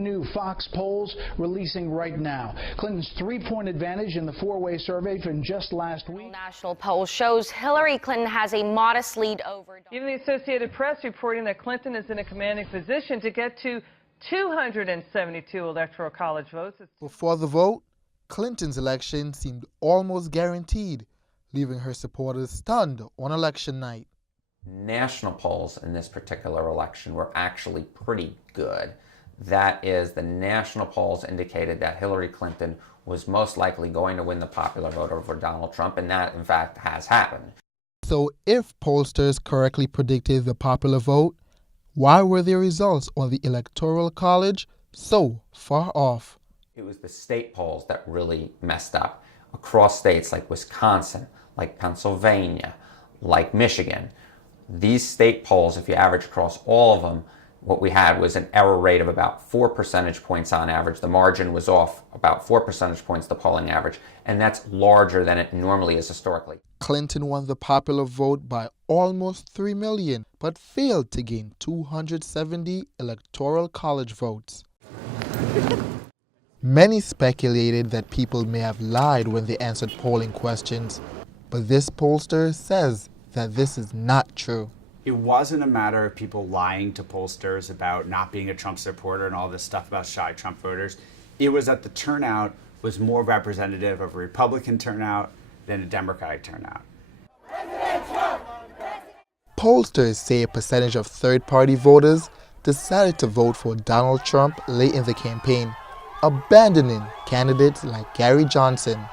New Fox polls releasing right now. Clinton's 3-point advantage in the four-way survey from just last week. National poll shows Hillary Clinton has a modest lead over. Even the Associated Press reporting that Clinton is in a commanding position to get to 272 electoral college votes. Before the vote, Clinton's election seemed almost guaranteed, leaving her supporters stunned on election night. National polls in this particular election were actually pretty good. That is, the national polls indicated that Hillary Clinton was most likely going to win the popular vote over Donald Trump, and that, in fact, has happened. So if pollsters correctly predicted the popular vote, why were their results on the Electoral College so far off? It was the state polls that really messed up. Across states like Wisconsin, like Pennsylvania, like Michigan, these state polls, if you average across all of them, what we had was an error rate of about 4 percentage points on average. The margin was off about 4 percentage points, the polling average, and that's larger than it normally is historically. Clinton won the popular vote by almost 3 million, but failed to gain 270 Electoral College votes. Many speculated that people may have lied when they answered polling questions, but this pollster says that this is not true. It wasn't a matter of people lying to pollsters about not being a Trump supporter and all this stuff about shy Trump voters. It was that the turnout was more representative of a Republican turnout than a Democratic turnout. Pollsters say a percentage of third-party voters decided to vote for Donald Trump late in the campaign, abandoning candidates like Gary Johnson.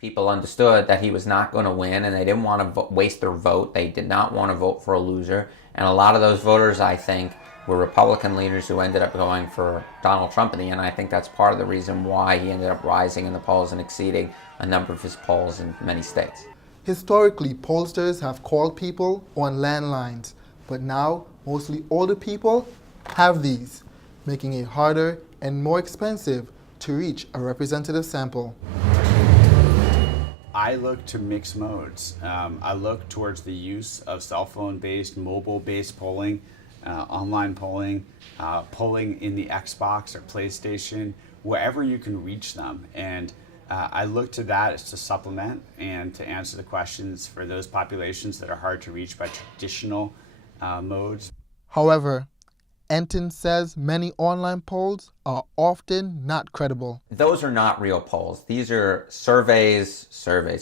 People understood that he was not going to win, and they didn't want to waste their vote. They did not want to vote for a loser. And a lot of those voters, I think, were Republican leaders who ended up going for Donald Trump in the end. I think that's part of the reason why he ended up rising in the polls and exceeding a number of his polls in many states. Historically, pollsters have called people on landlines, but now mostly older people have these, making it harder and more expensive to reach a representative sample. I look to mixed modes. I look towards the use of cell phone-based, mobile-based polling, online polling, polling in the Xbox or PlayStation, wherever you can reach them. And I look to that as to supplement and to answer the questions for those populations that are hard to reach by traditional modes. However, Enton says many online polls are often not credible. Those are not real polls. These are surveys,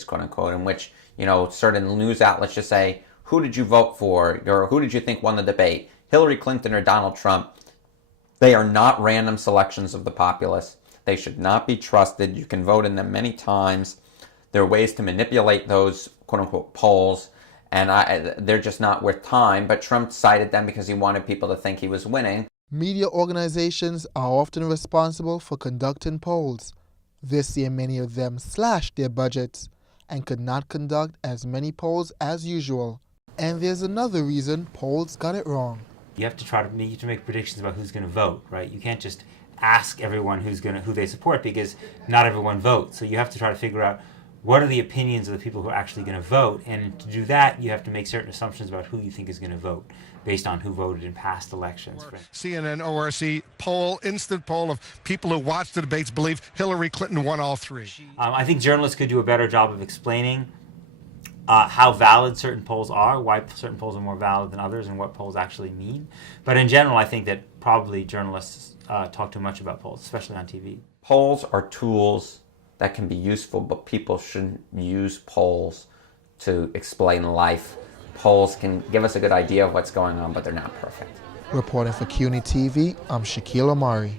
quote unquote, in which, certain news outlets just say, who did you vote for? Or who did you think won the debate? Hillary Clinton or Donald Trump? They are not random selections of the populace. They should not be trusted. You can vote in them many times. There are ways to manipulate those quote unquote polls. And they're just not worth time, but Trump cited them because he wanted people to think he was winning. Media organizations are often responsible for conducting polls. This year, many of them slashed their budgets and could not conduct as many polls as usual. And there's another reason polls got it wrong. You have to make predictions about who's going to vote, right? You can't just ask everyone who they support, because not everyone votes. So you have to try to figure out what are the opinions of the people who are actually going to vote, and to do that, you have to make certain assumptions about who you think is going to vote based on who voted in past elections. CNN ORC poll, instant poll of people who watched the debates believe Hillary Clinton won all three. I think journalists could do a better job of explaining how valid certain polls are, why certain polls are more valid than others, and what polls actually mean. But in general, I think that probably journalists talk too much about polls, especially on TV. Polls are tools that can be useful, but people shouldn't use polls to explain life. Polls can give us a good idea of what's going on, but they're not perfect. Reporting for CUNY TV, I'm Shaquille Omari.